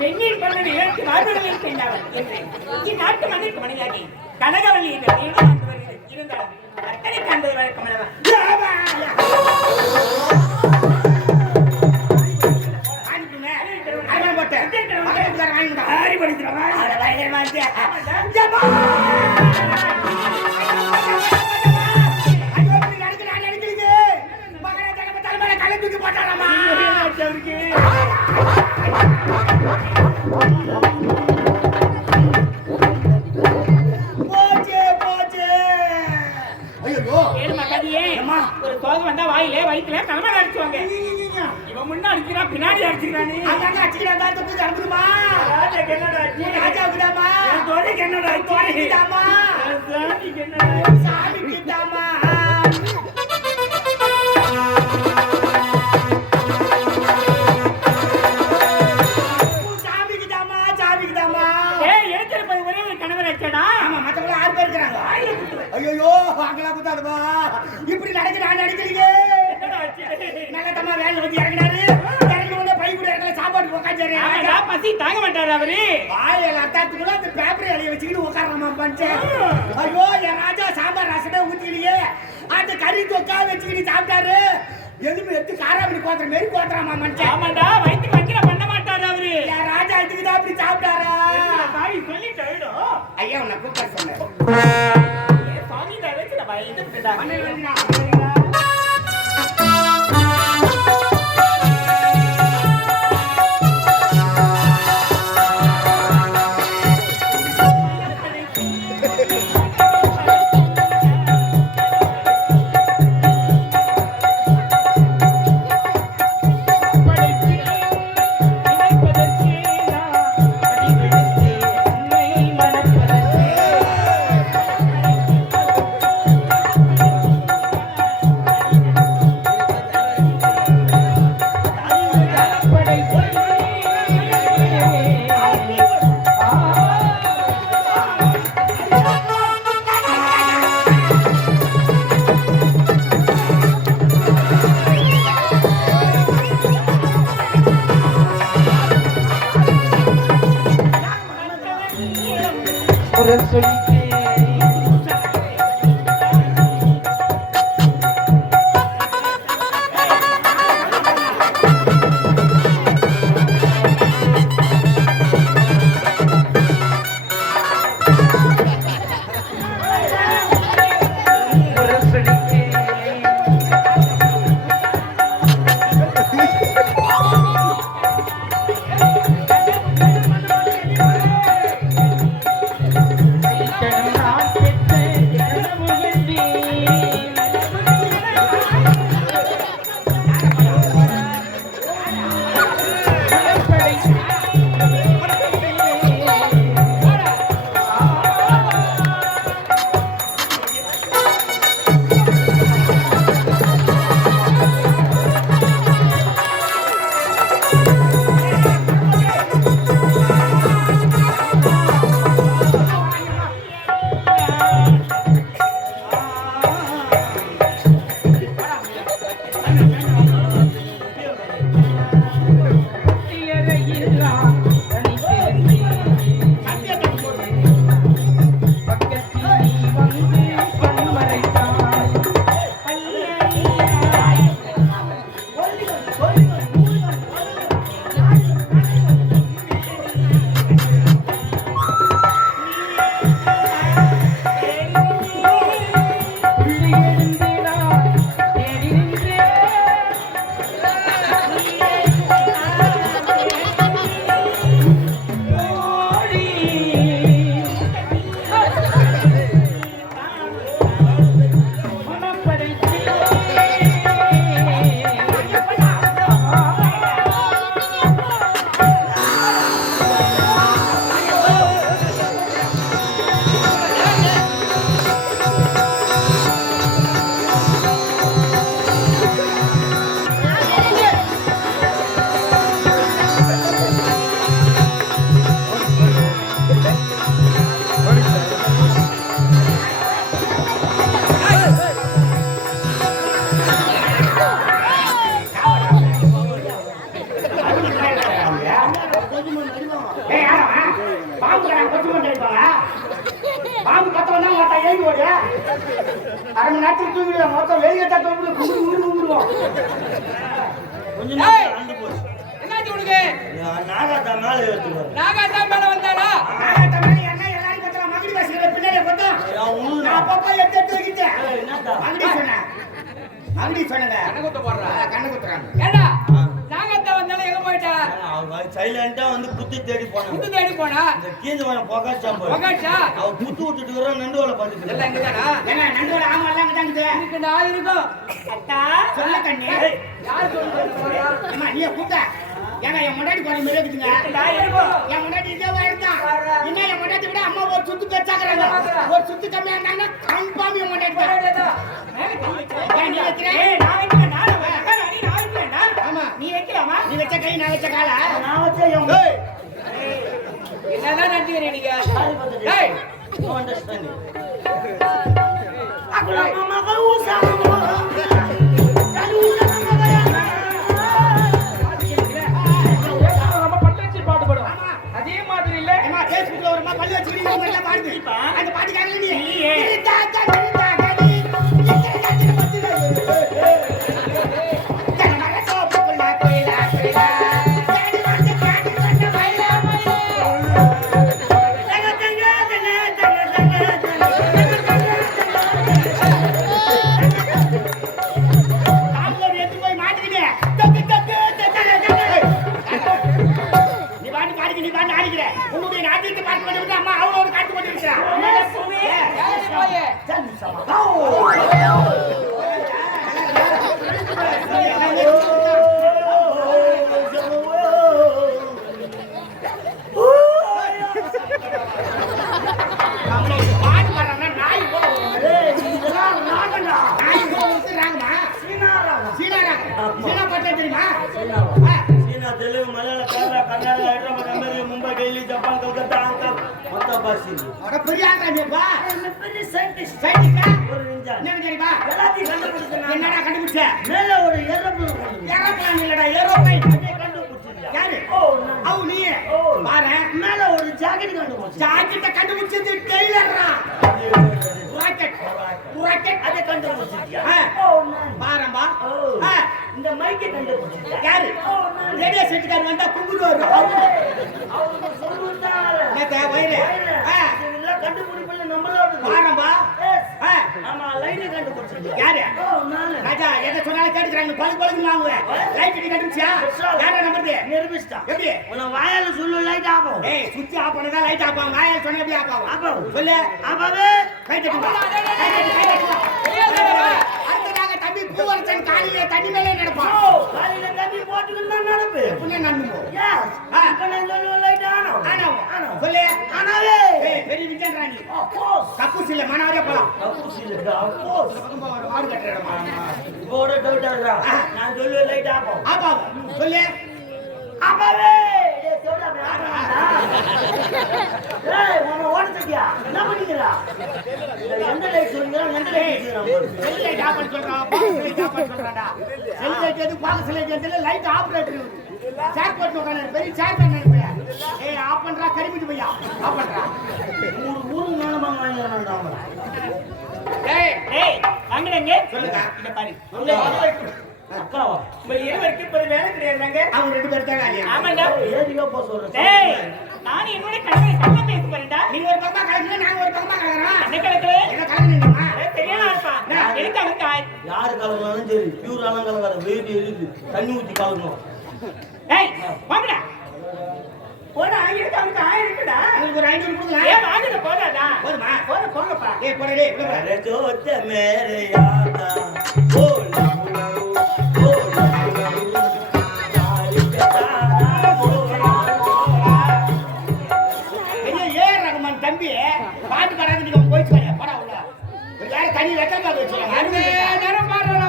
பெண்ணின் பண்ணனை ஏற்று வாழ்வுகளில் சென்றார்கள் என்று இந்நாட்டு மண்ணிற்கு மனிதாகி கனகவல்லி என்ற வருகிறது இருந்தாலும் அத்தனை காண்பது வழக்கம் அல்லவா ஏழு மகாதியே ஒரு சோகம் வந்தா வாயிலே வயிற்றுல தலைமை அடிச்சுவாங்க. இவன் முன்ன அடிக்கிறான் பின்னாடி அடிச்சுக்கிறானே ராஜாக்கு என்னடா ஆச்சு? என் தோழிக்கு என்னடா ஆச்சு? என் சாமிக்கு என்னடா ஆச்சு? ஏய், மாட்டாரு அவரு வாயில அத்தாத்துக்குள்ள அந்த பேப்பர் வச்சுக்கிட்டு உட்காரலாமா பஞ்சேன் ஐயோ என் ராஜா சாம்பார் ரசமே ஊத்திக்கலையே அந்த கறி தொக்கா வச்சுக்கிட்டு சாப்பிட்டாரு. எதுவுமே எடுத்து காராமணி கோத்திர மாரி கோத்திரமா மனுஷன் ஆமாண்டா வயிற்றுக்கு வைக்கிற பண்ண மாட்டாரு அவரு. என் ராஜா இதுக்கு தான் அப்படி சாப்பிட்டாரா? சாமி சொல்லிட்டு. ஐயா உன்னை கூப்பிட சொன்னேன். சாமி தான் வச்சுடா, reference என்னாச்சு உனக்கு? நாகாத்தா மேல நாகாத்தா மேல வந்தாளா? கண்ணு குத்துறாங்க. எங்க போயிட்டா அவ சைலண்டா வந்து குத்து தேடி போனான் குத்து தேடி போனா? இந்த போய் அவ குத்து விட்டுட்டு இருக்கிற ஆமா எல்லாம் இருக்கும் சொல்ல கண்ணு. யார் அம்மா நீ கூட்ட ஏங்க என் முன்னாடி போன மாதிரி இருக்குதுங்க. இருக்குடா, இருக்கும். என் முன்னாடி இதே இருந்தா இன்னும் என் முன்னாடி விட அம்மா ஒரு சுத்து பெருசாக்குறாங்க ஒரு சுத்து கம்மியா இருந்தாங்கன்னா கன்ஃபார்ம் என் முன்னாடி தான். நீ வைக்கலாமா நீ வச்ச கை நான் வச்ச கால? நான் வச்சா என்னதான் நடிக்கிறீங்க நீங்க. நம்ம பட்டாச்சி பாட்டு வச்சுக்கிட்டு பாடுது. அந்த பாட்டு கேட்கல நீ. அட பெரிய scientist. சைனிக்கா ஒரு ninja. என்ன தெரியுமா எல்லாத்தையும் கண்டுபிடிச்சேன். என்னடா கண்டுபிடிச்ச மேல ஒரு ஏரோப்ளேன் ஏரோப்ளான் இல்லடா ஏரோப்ளைன் அதே கண்டுபிடிச்சிருக்கியா? யாரு ஓ, நான். அவ நீ ஓ. பாரு மேல ஒரு ஜாக்கெட் கண்டுபிடிச்சேன். ஜாக்கெட்ட கண்டுபிடிச்சது டெய்லர்ரா ராக்கெட் ராக்கெட் அதை கண்டுபிடிச்சிருக்கியா? ஆ. ஓ, நான். பாரம்பா ஓ. ஆ. இந்த மைக்கை? யாரு. ரேடியோ செட்டுக்காரர் வந்தா கும்பிடுவாரு வயிறு? யாரு. ராஜா எதை சொன்னாலும் கேட்டுக்கிறாங்க. பழு பழகு வாங்குவ லைட் அடி கண்டுபிடிச்சியா? யாரா நம்புறது நிரூபிச்சிட்டான். எப்படி? உன்னை வாயால சொல்லு லைட் ஆகும். ஏய் சுத்தி ஆஃப் பண்ணதா லைட் ஆஃப் ஆகும்? வாயா சொன்ன எப்படி ஆஃப் ஆகும்? ஆகும். சொல்லு. அப்பவே கை தட்டுங்க கை தட்டு கை தட்டு அடுத்ததாக தம்பி பூவரசன் காலையில தண்ணி மேலே நடப்பான் காலையில தண்ணி போட்டுக்கிட்டு தான் நடப்பு. புண்ணியம் நம்புவோம் Yes. ஆ. இப்ப நான் சொல்லுவேன் light ஆனும். ஆனாவும் ஆனும். சொல்லு. ஆனாவே. ஏய் பெரிய Of course. கக்கூஸ் இல்ல மனாவரே போலாம். இல்லைடா, of course. மாடு கட்டுற இடமா? இப்போ ஒரு doubt ஆகுதா? நான் சொல்லு. சொல்லு. செல் லைட் ஆஃப் பண்ண சொல்றான் பாக்ஸ் லைட் செல் ஆபரேட்டர் பெரிய சேர் தான் நினைப்பேன் ஏய் ஆஃப் பண்றா கரிமிட்டு பையா பண்றா ஊரு- ஊருக்கு மேலமா அவன். டேய் ஏய், வாங்குறேங்க. சொல்லுங்க இத பாரு அக்காவா? உங்க வேலை கிடையாதுங்க. அவங்க ரெண்டு பேரும் தான். ஏறிக்கா போ சொல்றேன். டேய், நானும் என்னோட கணவரை கள்ள பேச போறேன்டா. நீங்க ஒரு பக்கமா கலக்குங்க நாங்க ஒரு பக்கமா கலக்குறோம் என்ன கணக்கு? என்ன சரியான. நான் அவனுக்காய்? யாரு கலந்தாலும் சரி பியூர் ஆளும் கலக்காத வெயிட் எரியுது தண்ணி ஊத்தி கலக்கணும் ஏய், வாங்கடா. போட ஆயிருக்கு அவனுக்கு ஆயிருக்குடா அவனுக்கு ஒரு ஐநூறு கொடுங்க. ஏன் வாங்கின போதாடா போதுமா? போத போங்கப்பா ஏ போடலே ஜோத்த மேரே யாதா போடா தனி வெக்கம் வச்சுருவாங்க நேரம் பாடுற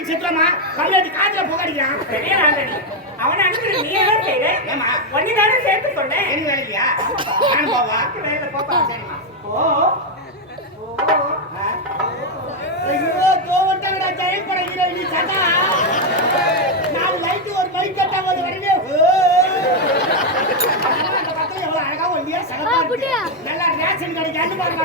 செத்துலாமா பங்களாட்டி காத்துல புகடிக்கிறான் பெரிய ஆல்ரெடி அவனை அனுப்புற நீ என்ன ஏமா ஒன்னு தானே சேர்த்து சொன்னேன் என்ன வேலையா நான் போவா வேலை போப்பா சரிமா ஓ நல்லா ரேஷன் கிடைக்காது பாருங்க.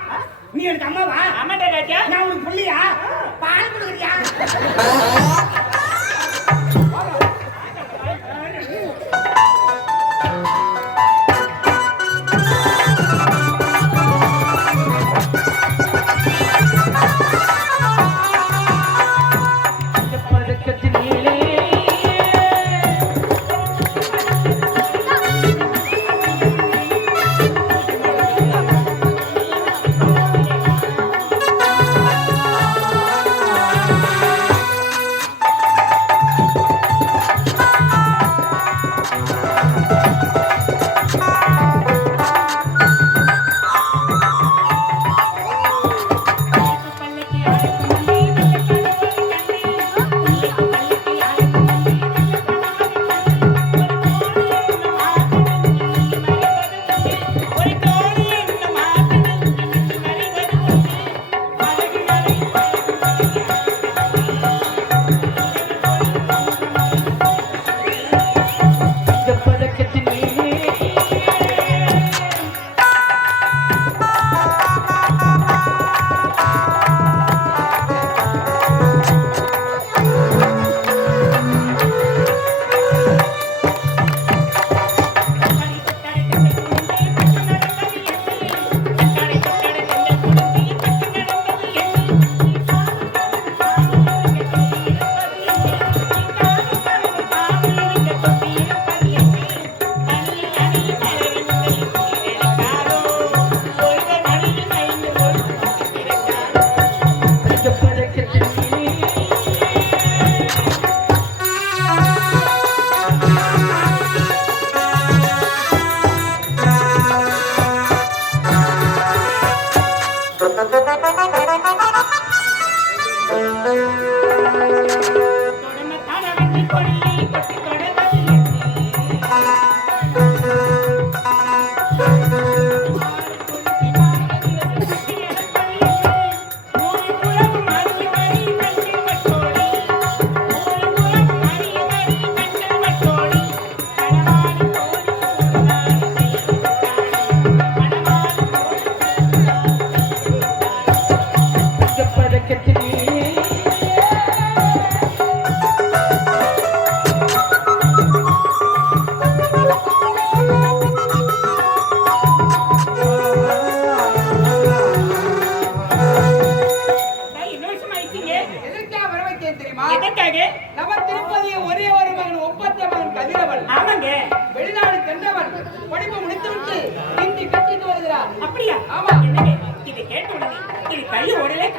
நீ எனக்கு அம்மாவா அம்மாட்டா நான் உனக்கு பிள்ளையா? பால் கொடுக்குறியா? Bye. Ay, órale.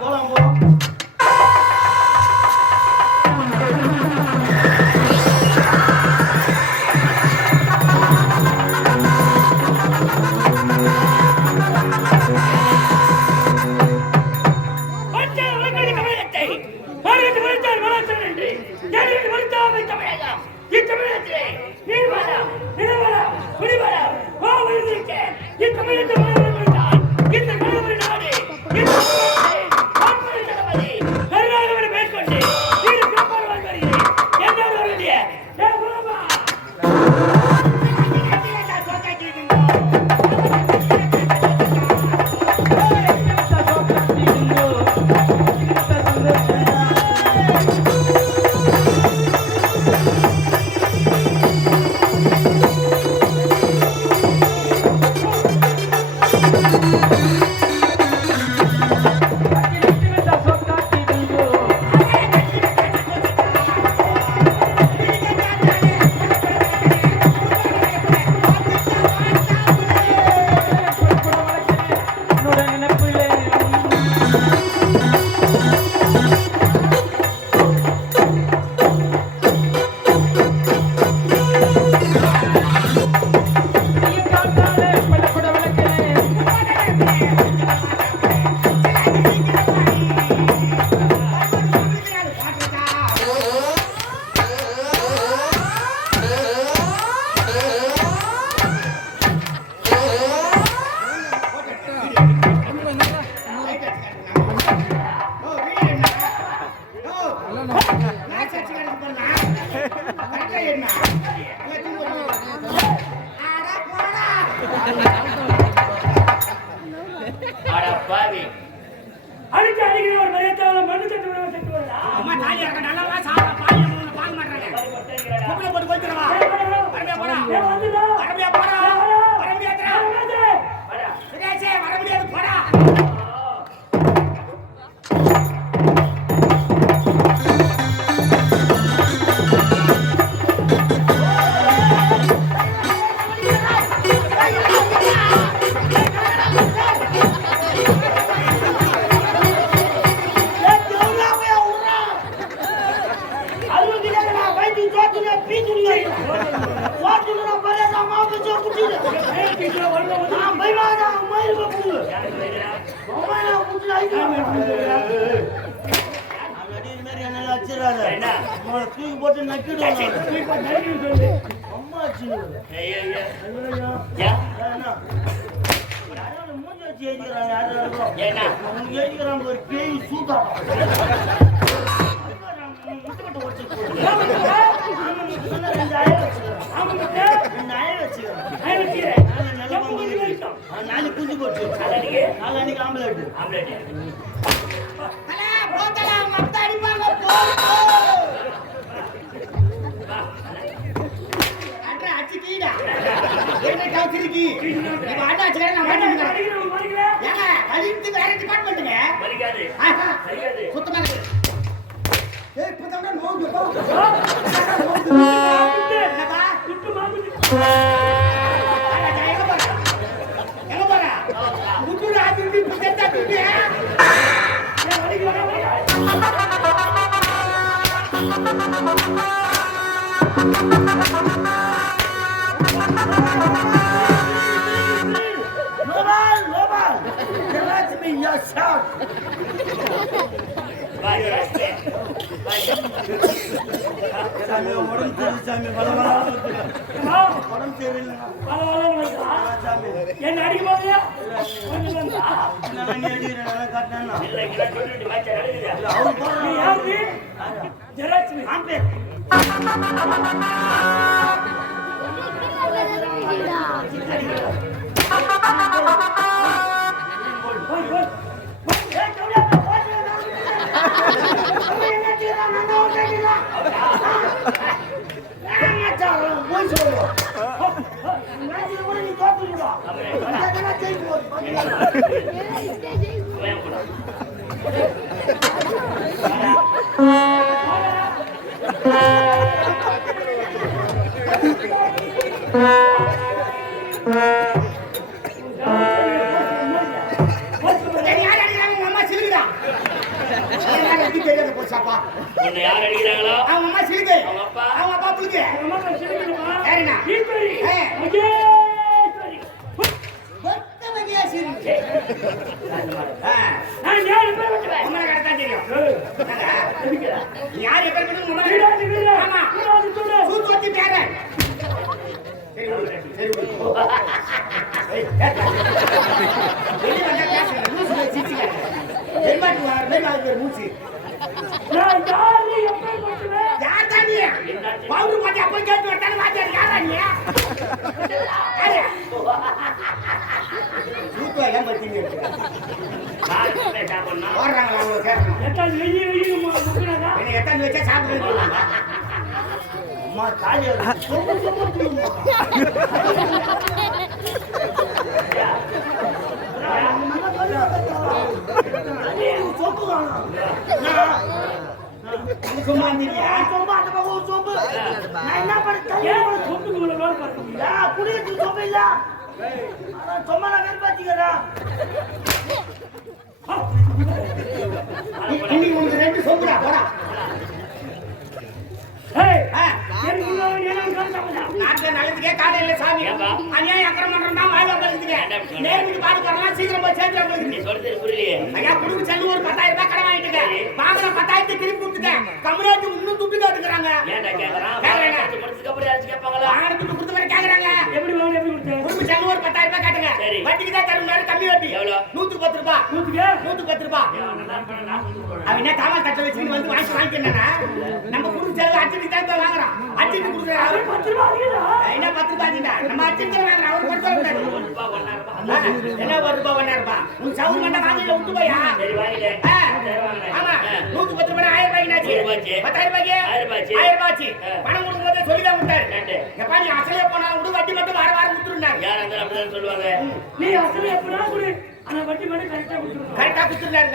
போலாம் போலாம். தூக்கி போட்டு நக்கிடுவாங்க அம்மா ஏன்னா நாளைக்கு குஞ்சு போச்சு நாளைக்கு நாளைக்கு ஆம்பளை ஆம்பளை கவுத்திருக்கி நீங்க ஆட்டோ சுத்தமா ಏ ಪತಂಗನ ಹೋಗ್ಲಿ ಬಾ ಬಿಟ್ಟು ಮಾಡ್ಬಿಟ್ಟು Nobel, Nobel, give me your shot. என்ன அடிக்கும் போது ஜெராக்ஸ் அவங்க அம்மா சிலுக்கு. அவங்க அப்பா? அவங்க அப்பா புழுக்கு. அம்மா சிரிக்கணுமா? யாருண்ணா? நான் யார் பேர் வச்சுவேன்? உங்களை கரெக்டா தெரியும். ஏய், என்னடா? எதுக்குடா? நீ யார் எப்பேர் பண்ணி உங்களை வீராதி வீரா. ஆமா. வீராதி வீரா. சூத்து வச்சு பேரன். சரி விடு, சரி விடு. ஏய், கேட்டா. வெளிய வந்தா பேசுங்க. லூசு மாதிரி சிரிச்சுக்காத. வெண்பாட்டு வா- வெண்பாட்டு பேர் மூச்சு. நான் யார் நீ எப்பேர் வச்சுவேன்? யார் தான் நீ? பவுடர் போட்டு அப்போ கேட்டு வரத்தானே வாத்தியார் யாரா நீ? அம்மா தாலி சொம்பு சொம்பு நான் என்ன பண்ண ஏன் உனக்கு சொம்புக்கு இவ்வளவு நாள் பார்க்கறீங்க? குடிக்கிறதுக்கு சொம்பு இல்ல அதான் சொம்மா நான் வெறுப்பாச்சுக்கிறேன் இன்னைக்கு உனக்கு ரெண்டு சொம்புடா போடா. நாட்டுல நல்லதுக்கே சாமி. வாழ்வா? நேர்மைக்கு பாடு போறலாம் சீக்கிரம் போய் சேர்த்து நீ பழுதுங்க சொல்றது புரியலையே. ஐயா குடும்ப செல்லு ஒரு பத்தாயிரம் ரூபாய் கடன் வாங்கிட்டுங்க வாங்குற பத்தாயிரத்தை திருப்பி கொடுத்துட்டேன். கம்யூனிட்டி இன்னும் துட்டு கேட்டுக்கிறாங்க. ஏன்டா கேக்குறான்? முடிச்சுக்கு கேட்பாங்களா? கொடுத்த மாதிரி கேக்குறாங்க. எப்படி வாங்க எப்படி கொடுத்தேன் குடும்ப செல்லு ஒரு பத்தாயிரம் ரூபாய் காட்டுங்க. வட்டிக்கு தான் தரும் நேரம் கம்மி வட்டி. எவ்வளவு? நூத்துக்கு பத்து ரூபாய் நூத்துக்கு? நூத்துக்கு பத்து ரூபாய். அவன் என்ன தாமல் தட்டை வச்சுன்னு வந்து வாங்கி வாங்கிக்கிறேன்னா நம்ம குடும்ப செலவு அச்சிட்டு தான் போய் வாங்குறான். பத்து. என்ன பத்து ரூபாய்? நம்ம அச்சிட்டு வாங்குறோம் அவர் பத்து ரூபாய். ஒரு என்ன ஒரு உன் வாங்கல விட்டு போயா சரி. ஆமா. நூத்தி பத்து ஆயிரம். பத்தாயிரம் ஆயிரம். ஆயிரம். பணம் விட்டாரு. எப்பா நீ விடு வட்டி மட்டும் வார வாரம் கொடுத்துருந்தாரு யாரா அப்படிதான் சொல்லுவாங்க நீ அசல் எப்படா கொடு ஆனா வட்டி மட்டும் கரெக்டா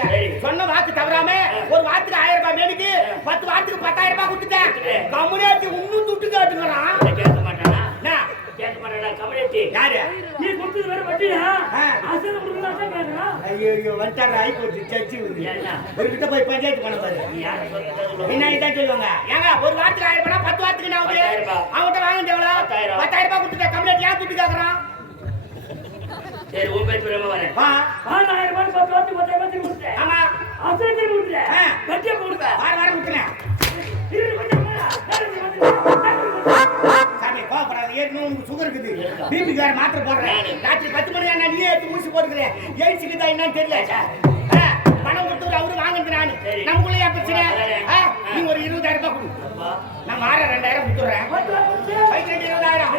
சரி. சொன்ன வாக்கு தவறாம ஒரு வாரத்துக்கு ஆயிரம் ரூபாய் மேலுக்கு பத்து வாரத்துக்கு பத்தாயிரம் ரூபாய் கொடுத்துட்டேன். கம்யூனிட்டி இன்னும் துட்டு காட்டுங்கிறான் கேட்க மாட்டானா? என்ன? கேட்க மாட்டானா? கம்யூனிட்டி யாரு? நீ கொடுத்தது வேற வட்டியா. அசல் கொடுக்கலாம் தான் கேட்கறான் ஐயோ ஐயோ வந்துட்டாரு ஹைகோர்ட் ஜட்ஜி என்ன? ஒரு கிட்ட போய் பஞ்சாயத்து பண்ண பாரு. நீ யாரை சொல்றது என்ன இதான் சொல்லுவாங்க. ஏங்க ஒரு வாரத்துக்கு ஆயிரம் ரூபாய் பத்து வாரத்துக்கு நான். அவன்கிட்ட வாங்கிட்டு எவ்வளோ? பத்தாயிரம். ரூபாய். கொடுத்துட்டேன். கம்ப்ளைண்ட் ஏன் துட்டு கேட்கறான் சரி உன் பேர் பிரம்ம வரேன். வா ஆயிரம் ரூபாய் பத்து வாரத்துக்கு பத்தாயிரம் ரூபாய் திரும்பி ஆமா. அசல் திரும்பி கொடுத்தேன் ஆ. வட்டியை கொடுப்பேன் வார வாரம் வந்து- சாமி கோவப்படாத ஏற்கனவே உனக்கு சுகர் இருக்குது? பிபி வேற மாத்திரை போடுறேன். ராத்திரி பத்து மணி ஆனா நீயே எடுத்து முடிச்சு போட்டுக்கிறேன் எய்ட்ஸ் இருக்குதா என்னன்னு தெரியல. பணம் கொடுத்து அவரு வாங்குறது நானு. நமக்குள்ள ஏன் பிரச்சனை? நீ ஒரு இருபதாயிரம் ரூபாய் கொடு. நான் வார ரெண்டாயிரம் கொடுத்துறேன் பத்து ரூபாய் கொடுத்து, பைக் ரெண்டு இருபதாயிரம்